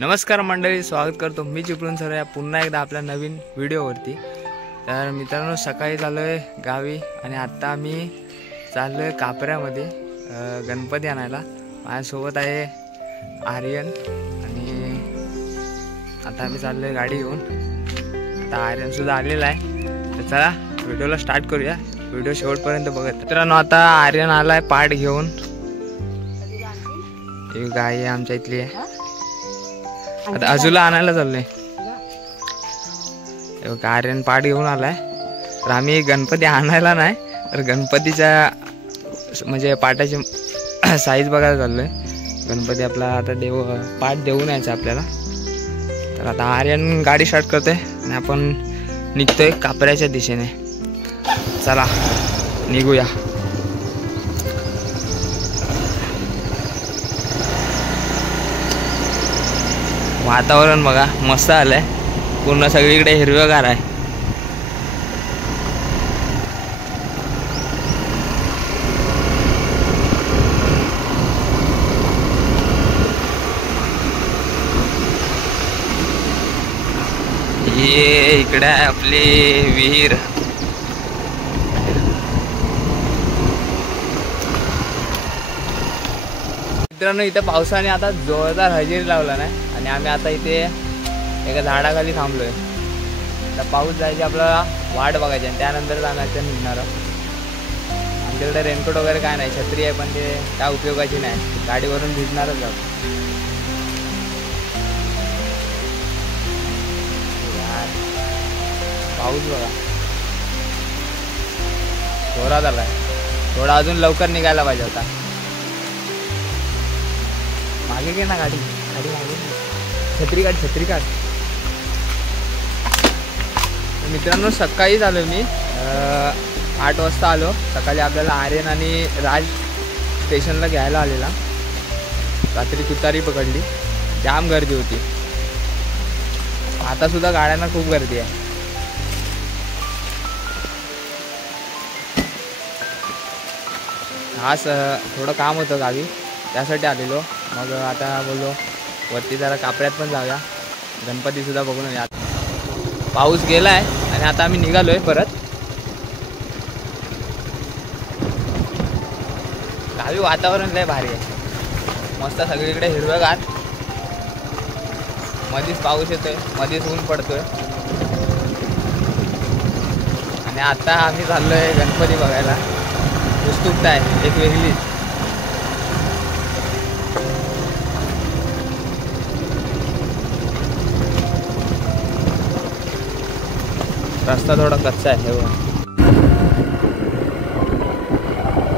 नमस्कार मंडळी, स्वागत करतो मी चिपळूण सर या पुन्हा एकदा आपल्या नवीन व्हिडिओवरती। तर मित्रांनो, सकाळी चाललो आहे गावी आणि आत्ता आम्ही चाललो आहे कापऱ्यामध्ये गणपती आणायला। माझ्यासोबत आहे आर्यन आणि आता आम्ही चाललो आहे गाडी घेऊन। आता आर्यन सुद्धा आलेला आहे, तर चला व्हिडिओला स्टार्ट करूया। व्हिडिओ शेवटपर्यंत बघत। मित्रांनो, आता आर्यन आला आहे पाट घेऊन। ही गाय आहे आमच्या इथली आहे, आता अजूला आणायला चाललोय। आर्यन पाट घेऊन आलाय, तर आम्ही गणपती आणायला नाही तर गणपतीच्या म्हणजे पाटाची साईज बघायला चाललोय। गणपती आपला आता पाट देऊन यायचा आपल्याला। तर आता आर्यन गाडी स्टार्ट करतोय आणि आपण निघतोय कापऱ्याच्या दिशेने। चला निघूया। वातावरण बघा मस्त आलंय, पूर्ण सगळीकडे हिरवगार आहे। ये इकडे आहे आपली विहीर। मित्रांनो, इथे पावसाने आता जोरदार हजेरी लावला नाही आणि आम्ही आता इथे एका झाडाखाली थांबलोय। आता पाऊस जायची आपल्याला वाट बघायची आणि त्यानंतर जाण्याचं निघणार। आमच्याकडे रेनकोट वगैरे काय नाही, छत्री आहे पण ते काय उपयोगाची नाही, गाडीवरून भिजणारच आहोत। पाऊस बघा जोरात आलाय, थोडा अजून लवकर निघायला पाहिजे होता। मागे घे ना गाडी, गाडी मागे, छत्री काढ। मित्रांनो, सकाळीच आलो मी, 8 वाजता आलो। सकाळी आपल्याला आर्यन आणि राज स्टेशनला घ्यायला आलेला। रात्री तुतारी पकडली, जाम गर्दी होती। आता सुद्धा गाड्यांना खूप गर्दी आहे। आज थोडं काम होतं गावी, त्यासाठी आलेलो। मग आता बोललो वरती जरा कापऱ्यात पण जाऊया, गणपती सुद्धा बघून या। पाऊस गेलाय आणि आता आम्ही निघालोय परत। गावी वातावरण लय भारी आहे, मस्त सगळीकडे हिरवगार। मध्येच पाऊस येतोय, मध्येच ऊन पडतोय आणि आता आम्ही चाललोय गणपती बघायला। उत्सुकता आहे एक वेगळीच। रस्ता थोडा कच्चा आहे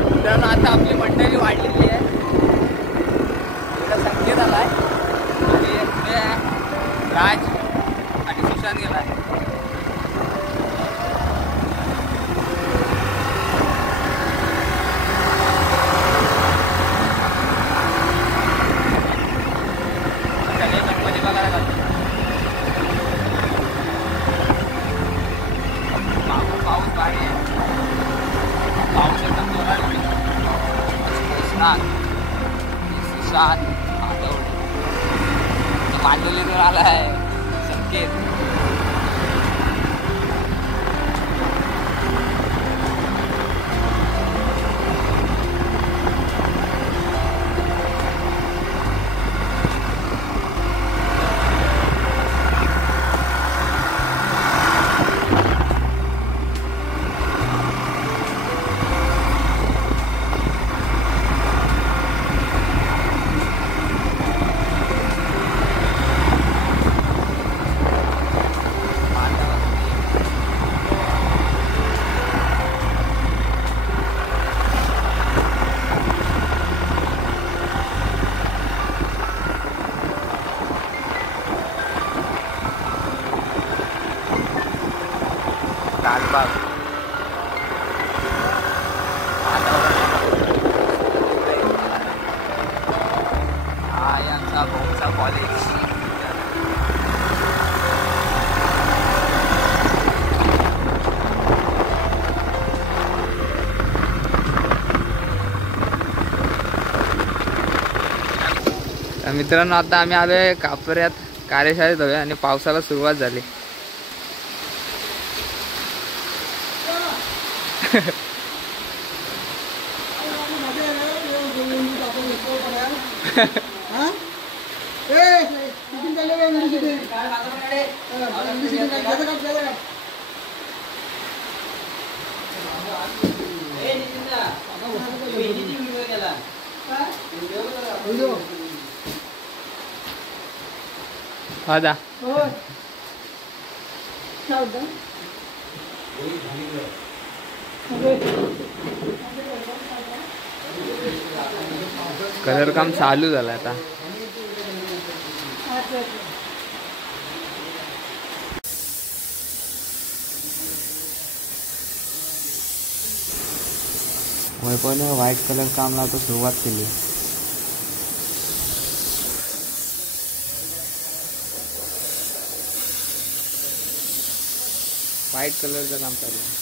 मित्रांनो। आता आपली मंडळी वाढलेली आहे, संकेत आलाय आणि राज आणि सुशांत गेलाय। गणपती बघायला जातो। पाऊस भारी आहे, पाऊस एकदम जोरात सुशांत मांडवलीवर आला आहे संकेत। लालबाग हा यांचा भाऊचा कॉलेज। मित्रांनो आता आम्ही आलोय कापऱ्यात कार्यशाळेत हवे आणि पावसाला सुरुवात झाली. दा कलर काम चालू झालं आता. वैभवने व्हाईट कलर काम लावतो सुरुवात केली. व्हाईट कलरचं काम चालू आहे.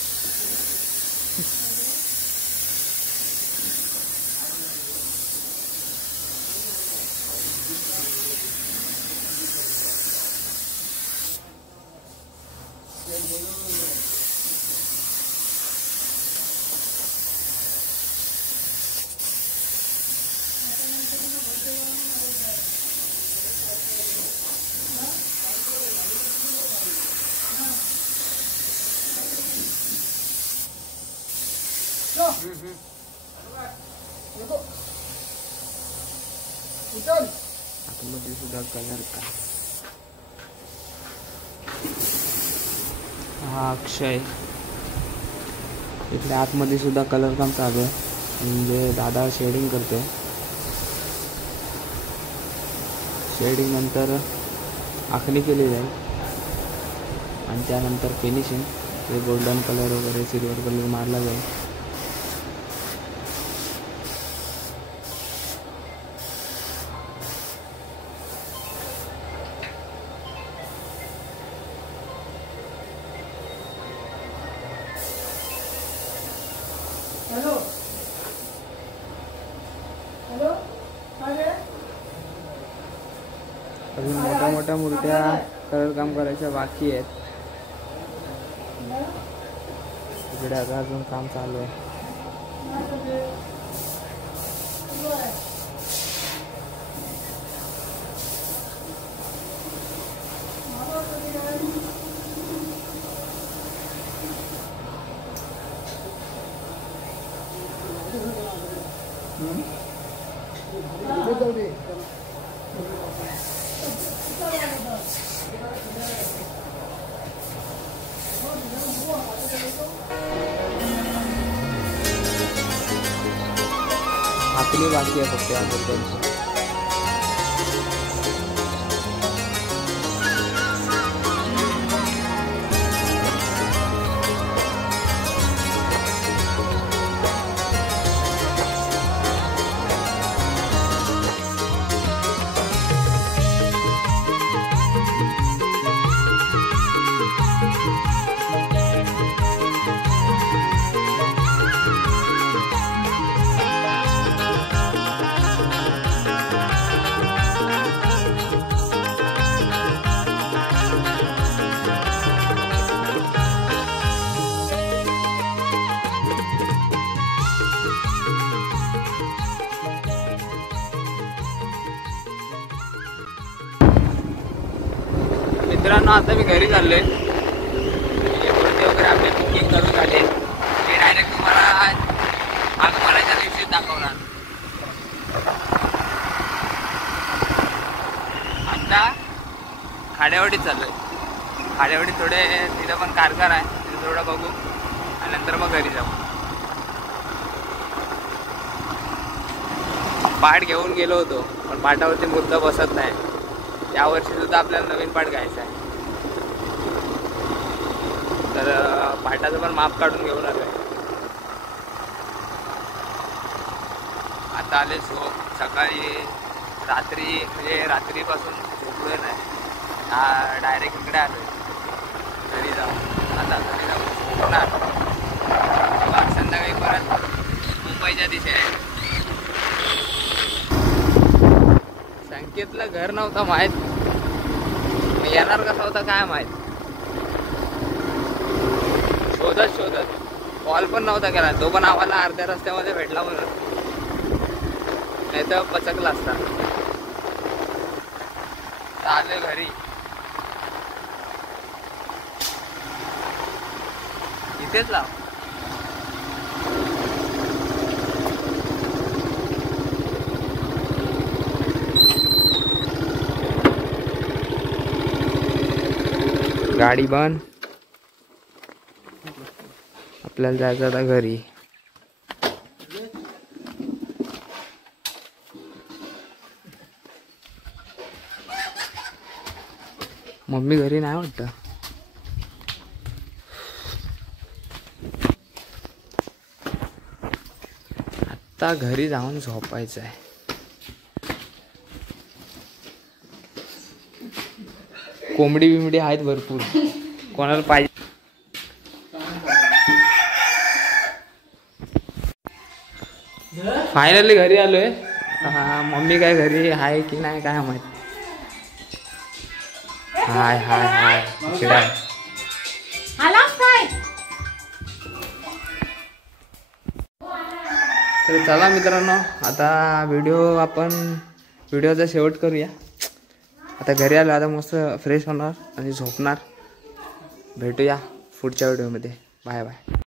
आतमध्ये सुद्धा कलर का. हा अक्षय इकडे आतमध्ये सुद्धा कलर काम चालू आहे. म्हणजे दादा शेडिंग करतोय. शेडिंग नंतर आखणी केली जाईल आणि त्यानंतर फिनिशिंग. ते गोल्डन कलर वगैरे सिल्वर कलर मारला जाईल. अजून मोठ्या मोठ्या मूर्त्या कलर काम करायच्या बाकी आहेत. इकडे आता अजून काम चालू आहे. आखणी बाकी आहे फक्त याबद्दलची. मित्रांनो आता मी घरी चाललोय. मूर्ती वगैरे आपले बुकिंग करून झाले. मी डायरेक्ट तुम्हाला आगमनाच्या दिवशी दाखवणार. आता खाड्यावाडीत चाललोय. खाड्यावाडीत थोडे तिथं पण कारखाना आहे, तिथं थोडं बघू आणि नंतर मग घरी जाऊ. पाठ घेऊन गेलो होतो पण पाठावरती मुद्दा बसत नाही. यावर्षी सुद्धा आपल्याला नवीन पाठ घ्यायचा आहे. तर पाठाचं पण माप काढून घेऊन आलो आहे. आता आले सकाळी रात्री म्हणजे रात्रीपासून झोपलोय नाही. डायरेक्ट इकडे आलोय. घरी जाऊ आता घरी जाऊ झोपणार. संध्याकाळी परत मुंबईच्या दिशे आहे. थँक्यू. अनिकेतला घर नव्हता माहित, येणार कसा होता काय माहित. शोधत शोधत कॉल पण नव्हता केला तो, पण आम्हाला अर्ध्या रस्त्यामध्ये भेटला म्हणून, नाही तर पचकला असता. आले घरी, इथेच लाव. गाडी बंद, आपल्याला जायचं आता घरी. मम्मी घरी नाही वाटत. आता घरी जाऊन झोपायचं आहे. कोंबडी बिंबडी आहेत भरपूर, कोणाला पाहिजे. फायनली घरी आलोय. मम्मी काय घरी आहे की नाही काय माहित. हाय हाय हाय तर चला मित्रांनो, आता व्हिडिओचा शेवट करूया. आता घरी आलो, आता मस्त फ्रेश होणार आणि झोपणार. भेटूया पुढच्या व्हिडिओमध्ये. Bye bye.